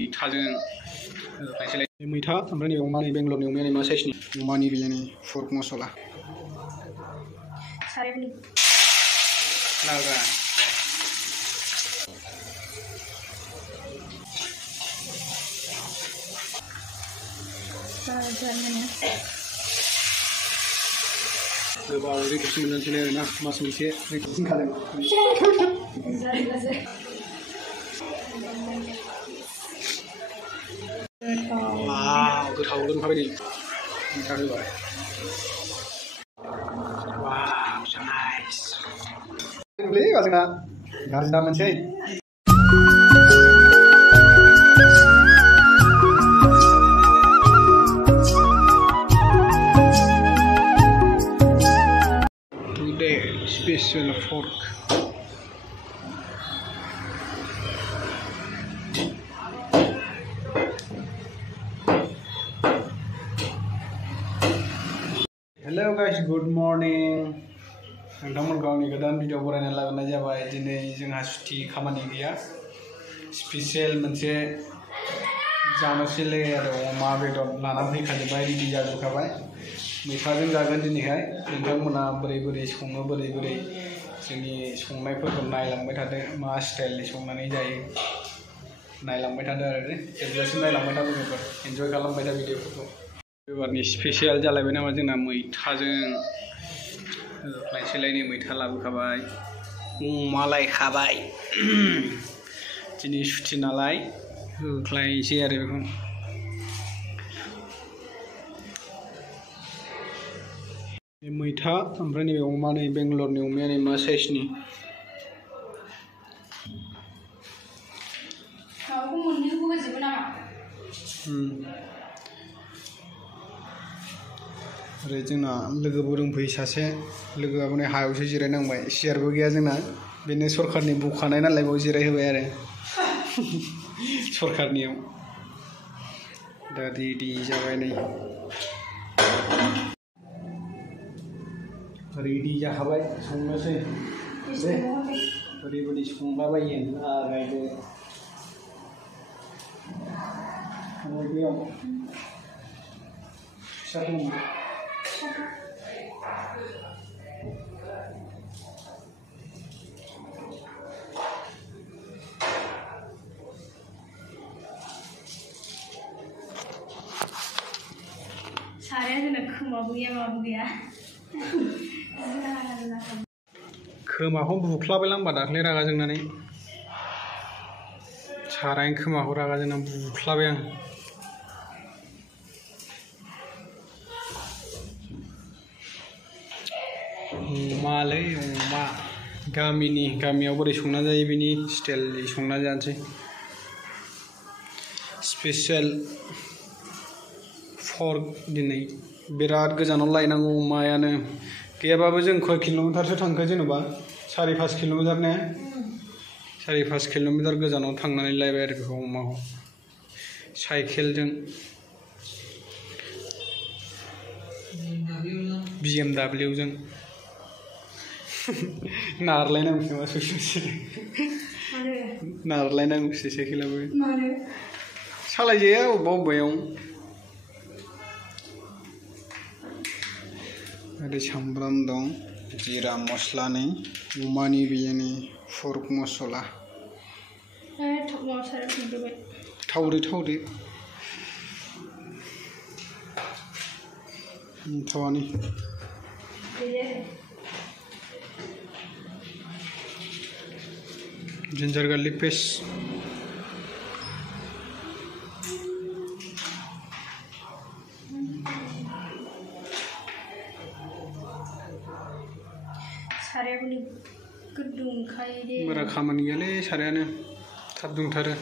मैथाजों मैथा ओमफ्राय नै अमा नै बेंगलरनि अमाया नै मा साइसनि अमानि बिनि पर्क मसला लागा गोबाव रिटुसन मोनसैलै आरोना मास मोनसे रिटुसन खालामो wow गोथाव लोंखाबाय नै मैथा होबाय wow so nice गोलै जोंना गारदा मोनसै today special fork Hello guys, good morning. नोंथांमोनखौ आंनि गोदान भिडिअ बरायना लाबोनाय जाबाय दिनै जोंहा सुथि खामानि गैया स्पेशल मोनसे जानोसैलै आरो अमा बेदर लाना फैखाजोबबाय रेडि जाजोबखाबाय मैथाजों जागोन दिनैहाय नोंथांमोना बोरै बोरै सङो बोरै बोरै जोंनि संनायफोरखौ नायलांबाय थादो मा स्टाइलनि संनानै जायो नायलांबाय थादो आरो जोबजासिम नायलांबाय थादो बेफोर एन्जय खालामबाय था भिडिअफोरखौ एबारनि स्पेशल जालायबाय नामा जोंना मैथाजों लायसैलायनि मैथा लाबोखाबाय अमा लायखाबाय दिनै सुथि नालाय होख्लायसै आरो बेखौ मैथा ओमफ्राय नैबे अमा नै बेंगलरनि अमाया नै मा साइसनि ओरै जोंना लोगोबो दंफैयो सासे लोगोआबो नै हायावसो जिरायनांबाय सियारबो गैया जोंना बेनो सरखारनि बुखानाय नालाय बेयाव जिरायहोबाय आरो सरखारनियाव दा रेडि जाबाय नै रेडि जाखाबाय संनोसै दे ओरैबायदि संलाबायो लागायदो बेयाव फिसा दङ साराया जोंना खोमाबो गैया माबो गैया खोमाखौ बुख्लाबायलांबा दाख्लै रागा जोंनानै सारायनि खोमाखौ रागा जोंना बुख्लाबाय आं अमालै अमा गामियाव बोरै संना जायो बिनि स्टाइलनि संना जानोसै स्पेशल फर्क दिनै बिराद गोजानाव लायनांगौ अमायानो गैयाबाबो जों खय किल'मिटारसो थांखो जेनेबा 4-5 किल'मिटार ने 4-5 किल'मिटार गोजानाव थांनानै लायबाय आरो बेखौ अमाखौ साइकेलजों BMW जों नारलायनांगौसो मा ससे नारलायनांगौसो साइकेलाबो सालायजाया अबेबायाव ओरै सामब्राम दं जिरा मस्ला नै अमानि बिनि पर्क मसला थावदो थावानि जिन्जार गार्लिक पेस्ट बारा खामानि गैयालै सारायानो थाब दुंथारो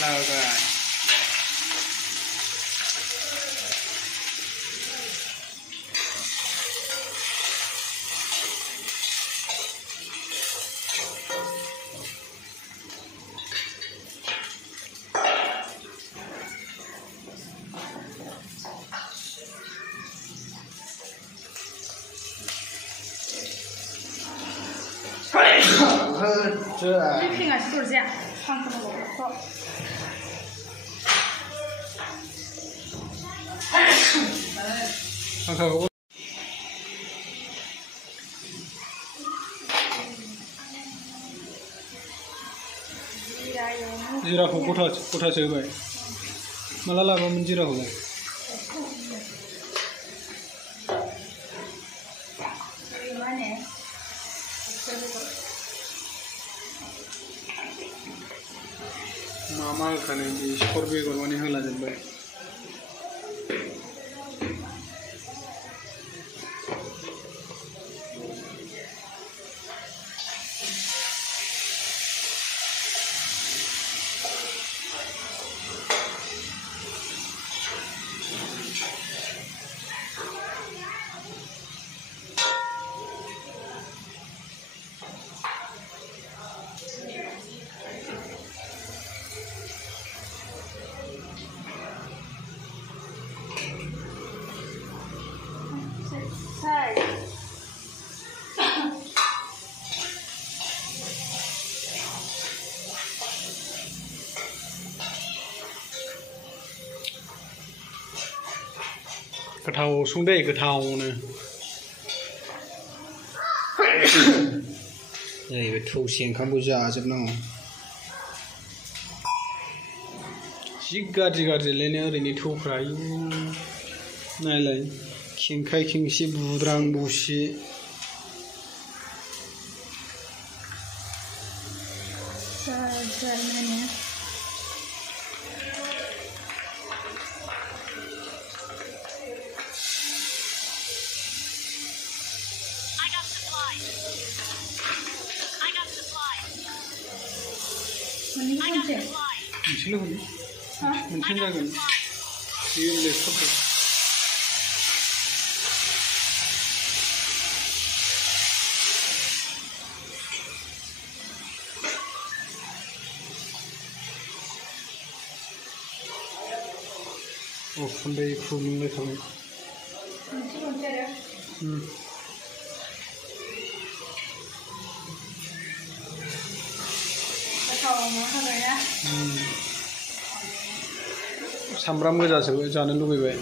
लागाय 这平安是多少钱？看看我好。看看我。जिराखौ गथासो होबाय माला लाबोमोन जिराखौलाय मा होखानो बे सिखर बेगर माने होलाजोब्बाय गोथाव संदे गोथावनो जाहैबाय थौसे ओंखामखौ जाजोबनांगौ जि गाज्रि ओरैनो थौफ्रा नायलाय खेंखाय खेंसि बुद्रां बुसि मोनसेल' होनो मोनसे जागोन बेयो लेपटप उखुन्दै खुग्लुंबाय थाबाय सामब्राम गोजासो जानो लुबैबाय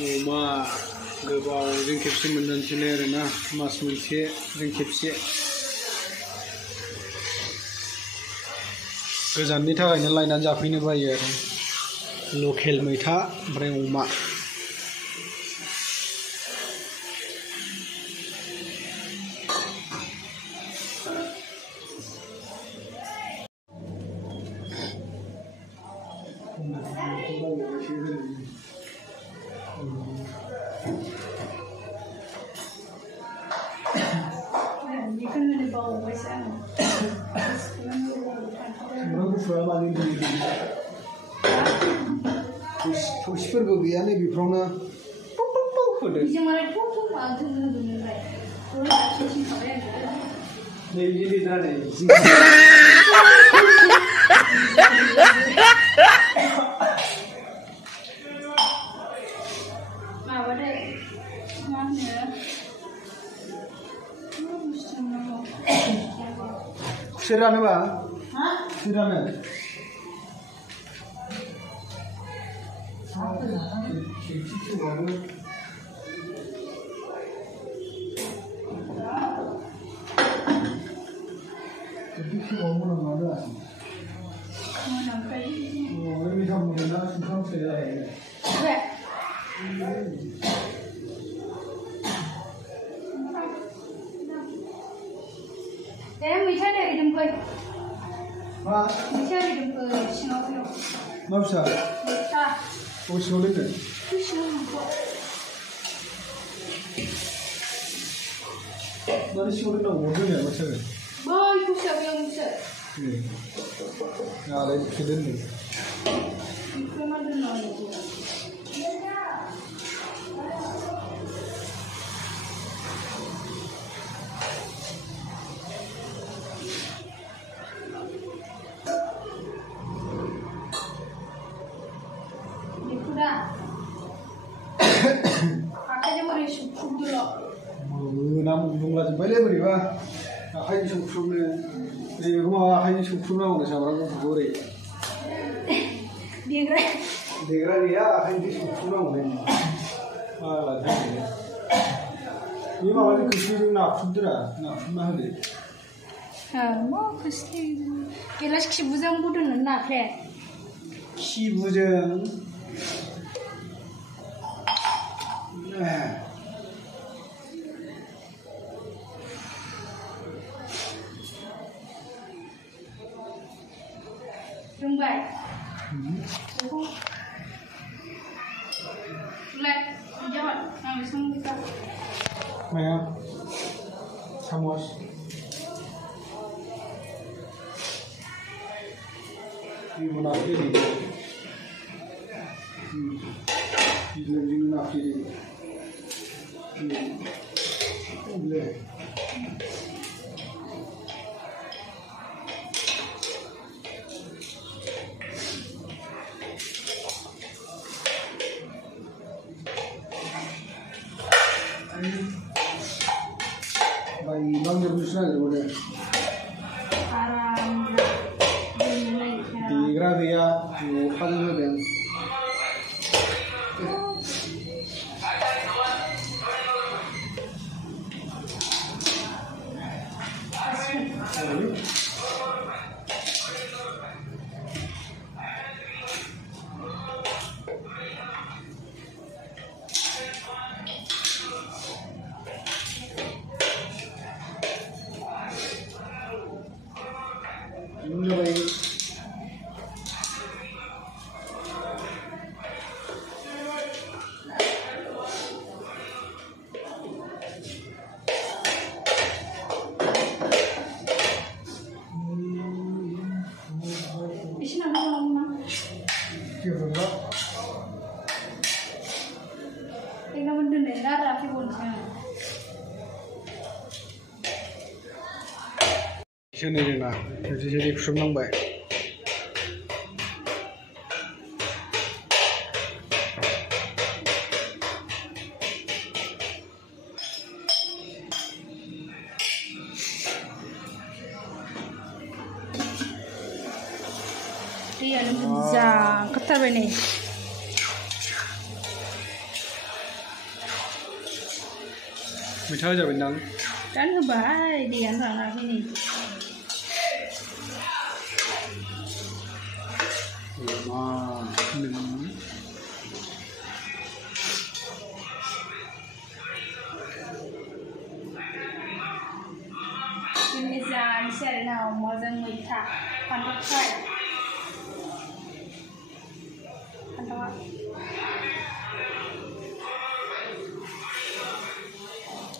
अमा गोबावजों खेबसे मोनजानोसैलाय आरोना मास मोनसेजों खेबसे गोजाननि थाखायनो लायनानै जाफैनो बायो आरो लकेल मैथा ओमफ्राय अमा थौसिफोरबो गैया नै बेफ्रावनो होदो नै बिदि जादों खुसेरानोबा खुसेरानो मैथा dari dempoi. मैथा dari dempoi सिङाव फैयो. मा फिसा? मैथा. बबे सिङाव दोनदों? सिङाव Mana sih orang nak bodoh ya macam ni? Boy, kusya yang kusya. Nah, ada kiden ni. Itu mana dulu ni? Itu dah. Akhirnya mari syukur dulu. Nama bunga tu boleh beri bah. Akhirnya syukur ni. Ni rumah akhirnya syukur nak orang sama orang boleh. Dia dia akhirnya syukur nak orang. Malah ni. Ni malah kisah nak sudah ada. Mau pasti. Kelas kisah bujang bodoh nak kan? Kisah bujang. Rumbai. Lihat, jawab. Kami semua kita. Mana? Samos. Ini mana ni? Ini mana ni? Boleh. Bayi bang jauh sana boleh. Aram. Di Riya, hal tu dia. Sini ni nak, jadi semang baik. Riya ni bisa ketar bene. Mithai je bendang. Kan kebai dia orang ni. Ini jangan share now, mau jangan minta, pantas saya. Pantas.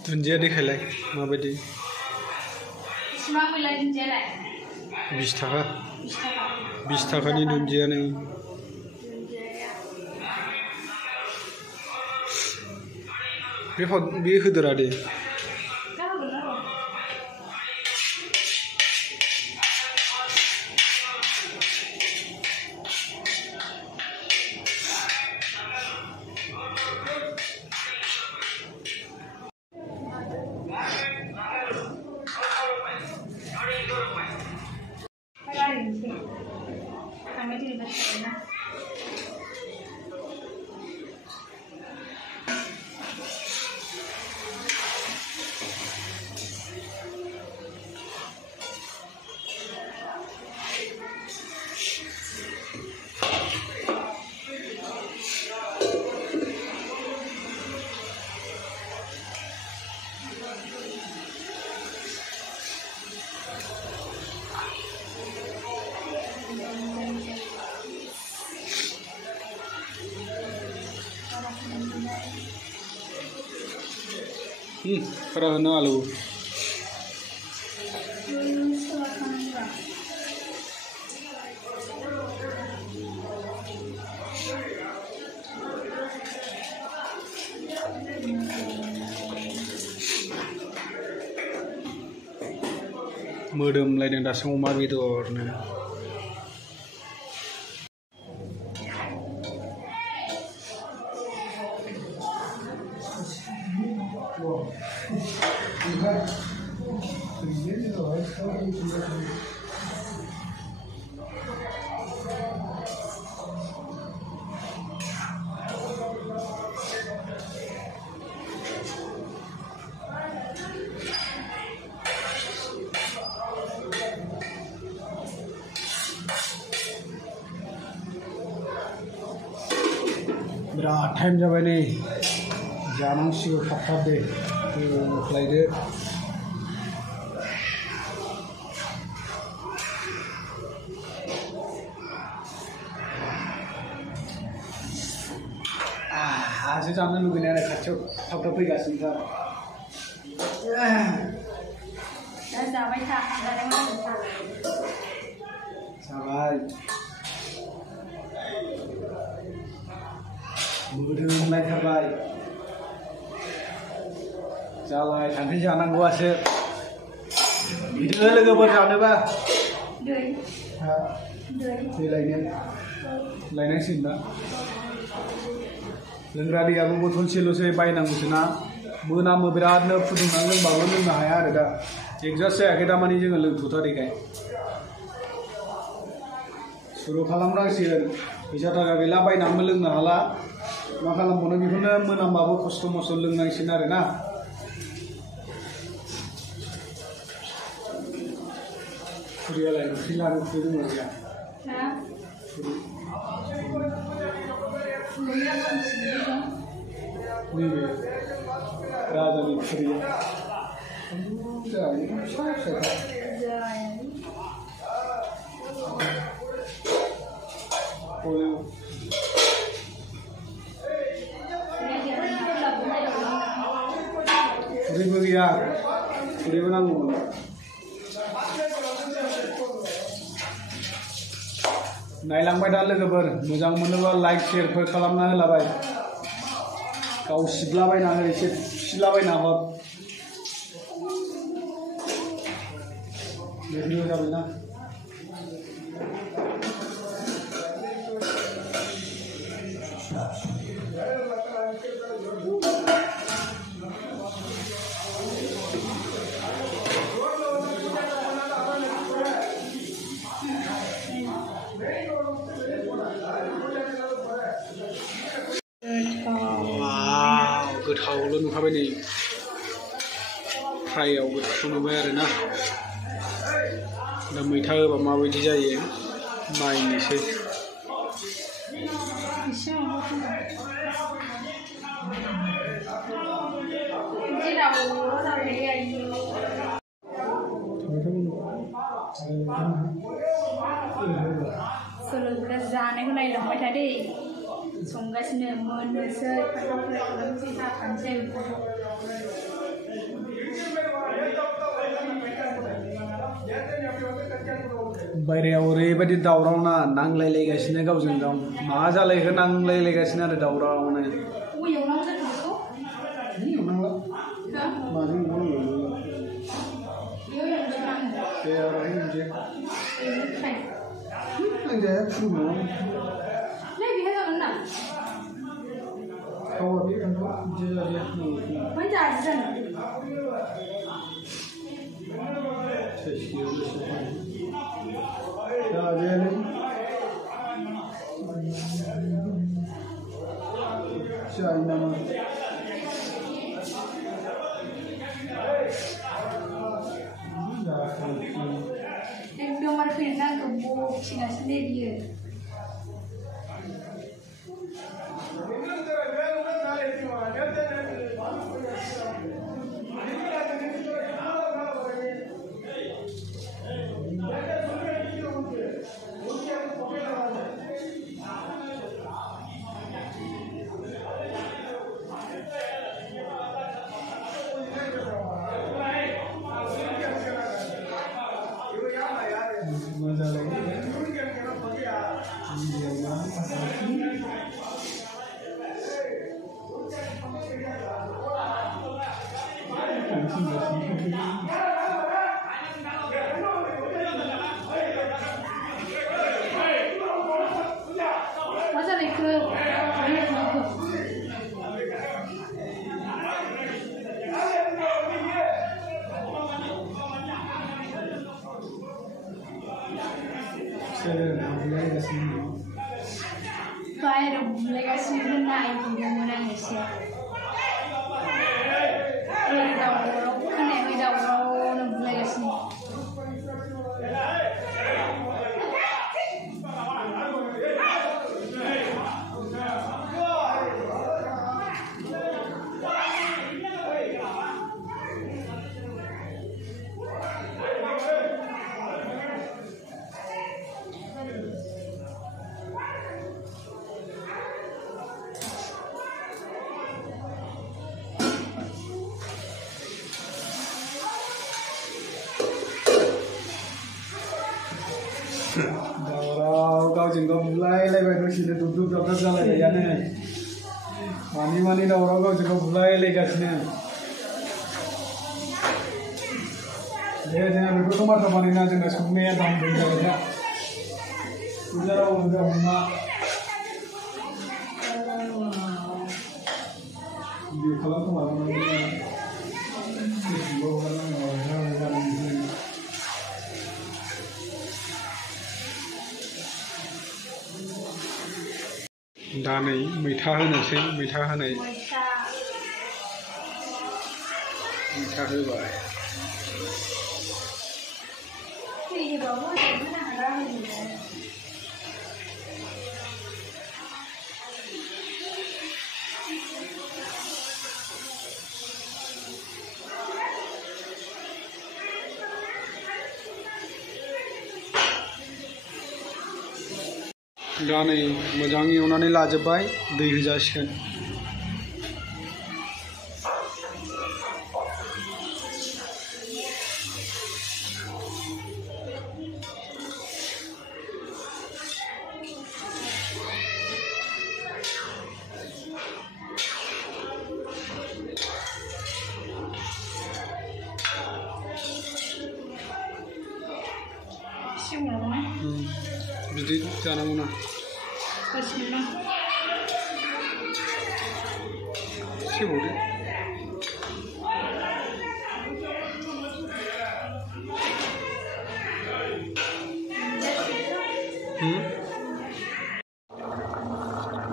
Tunjia dikhai माबायदि? Semua mulai tunjia lah. 20 taka. 20 taka. 20 takani tunjia ni. Be hudara deh. Kalau benar. Kami di sana. Para na alu. मोदोमलायदों दासो अमा बेदरनो। बिराद time जाबाय नै जानांसिगौ थाब दे खालायदो। आंहासो जानो लुगैनाय खाथियाव थाब फैगासिनो जाबाय था जाबाय मोदोमलायथारबाय जालाय थांसै जानांगौआसो बिदिनो लोगोफोर जानोबा दै लायनांसिगोन दा लोंग्रा दैयाबो बथलसेल'सै बायनांगौसो ना मोनामो बिरादनो फुदुंनानै लोंबाबो लोंनो हाया आरो दा एगजास्ट जायाखै दामानि जोङो लोंथ'थारैखाय सुरु खालामनांसिगोन फैसा थाखा गैला बायनानैबो लोंनो हाला मा खालामबावनो बेखौनो मोनामबाबो खस्थ' मस्थ' लोंनांसिगोन आरो ना खुरियालाय ओंख्रि लानो खुरि दङ गैया नैबे राजानि खुरिया जायो फिसा फिसा खुरिबो गैया खुरिबो नांगौमोन नायलांबाय दा लोगोफोर मोजां मोनोबा लाइक शेयारफोर खालामना होलाबाय गाव सिबलाबायना हो एसे फिसिलाबायना हर भिडिअ जाबायना गोथावल' नुखाबाय नै फ्रायाव गोथाव नुबाय आरोना दा मैथा होबा माबायदि जायो नायनोसै सोलोंग्रा जानायखौ नायलांबाय थादे संगासिनो मोननोसै फाथावफोर खालामनोसै जाखानोसै बायरायाव ओरैबायदि दावरावना नांलायलायगासिनो गावजों गाव मा जालायखो नांलायलायगासिनो आरो दावरावनो माजों एकदम आरो फैनो नांगौ बखिगासिनो बियो बाहेराव बुलायगासिनो नायफैदोंमोन आं एसे दावराव खोनायाखै दावरावनो बुलायगासिनो दावराव गावजों गाव बुलायलायबाय दसेनो दुब दाबदाब जालायबायानो मानि दावराव गावजों गाव बुलायलायगासिनो दे जोंहा बेफोरखौ माथा मानिना जोंना संनाया दामदों जाबाय दा बुजाराव मोनदों अमा भिडिअ खालामखोमादोंमोन दा नै मैथा होनोसै मैथा होनाय मैथा होबाय दा नै मोजां एवनानै लाजोबबाय दै होजासिगोन बिदि जानांगौ ना सेवदो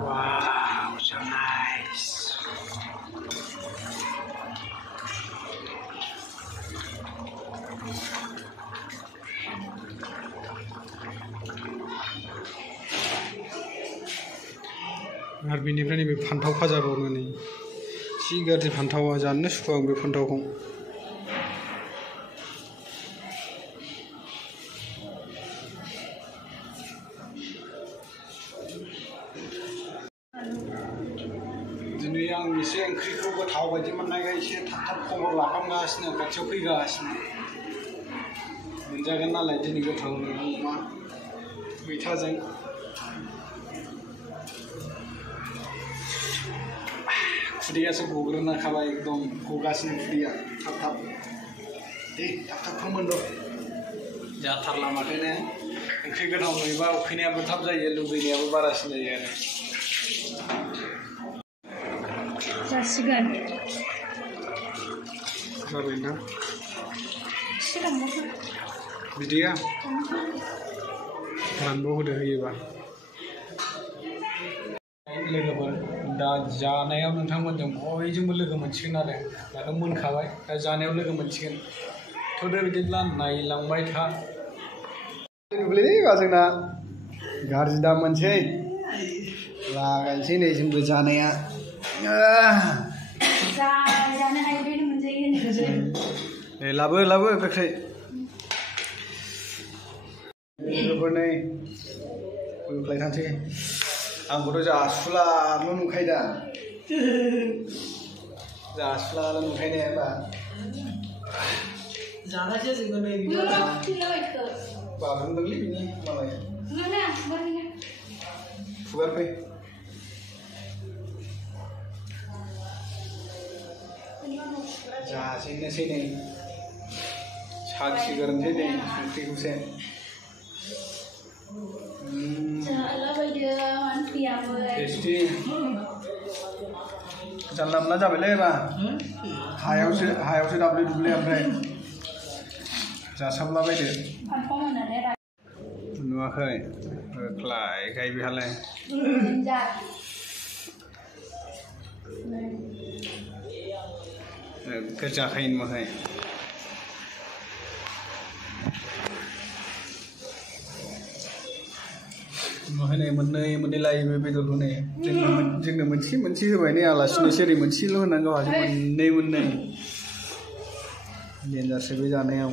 Wow, so nice. आरो बेनिफ्राय नैबे फान्थाव फाजा बावनो नै जि गाज्रि फान्थावा जानोनो सुखुआ आं बे फान्थावखौ दिनै आं एसे ओंख्रिखौ गोथाव बायदि मोननायखाय एसे थाब थाब खबर लाखांगासिनो खाथियाव फैगासिनो मोनजागोन नालाय दिनै गोथाव अमा मैथाजों खुदैयासो गग्रोना खाबाय एकदम गगासिनो खुदैया थाब थाब थाब थाब फोमोन र' जाथारला माथोनो ओंख्रि गोथाव नुयोबा उखैनायाबो थाब जायो लुबैनायाबो बारासिन जायो आरो जासिगोन जाबायना सिगांबो बिदैया रानबो होदो होयोबा लोगोफोर दा जानायाव नोंथांमोनजों बयजोंबो लोगो मोनसिगोन आरो दाथ' मोनखाबाय दा जानायाव लोगो मोनसिगोन थ'दो बिदिब्ला नायलांबाय था नुब्लै बा जोंना गाज्रि दा मोनसै लागायनोसै नै जोंबो जानाया जानो हायो बेनो मोनजायो दे लाबो गोख्रै लोगोफोर नै बोख्लायथानोसै आंखौथ' जासुलाल' नुखायो दा जासुलाल' नुखायो ने होमबा जानासो जोङो नै बाबुंदोंलै बिनि मालाय फुगारफै जाजेननोसै नै साखिगोरनोसै नै संख्रिखौसो टेस्टि जानला मोनला जाबायलै बा हायावसो दाब्ले दुब्ले ओमफ्राय जासाबलाबायदो नुवाखै होख्लाय गाय बेहालाय जाखायो नुवाखै नुवाखै मोननै लायो बे बेदरखौ नै जोंनो मोनसे होबाय नै आलासिनो सेरै मोनसेल' होनांगौ आरो मोननै देन्जारसो बे जानायाव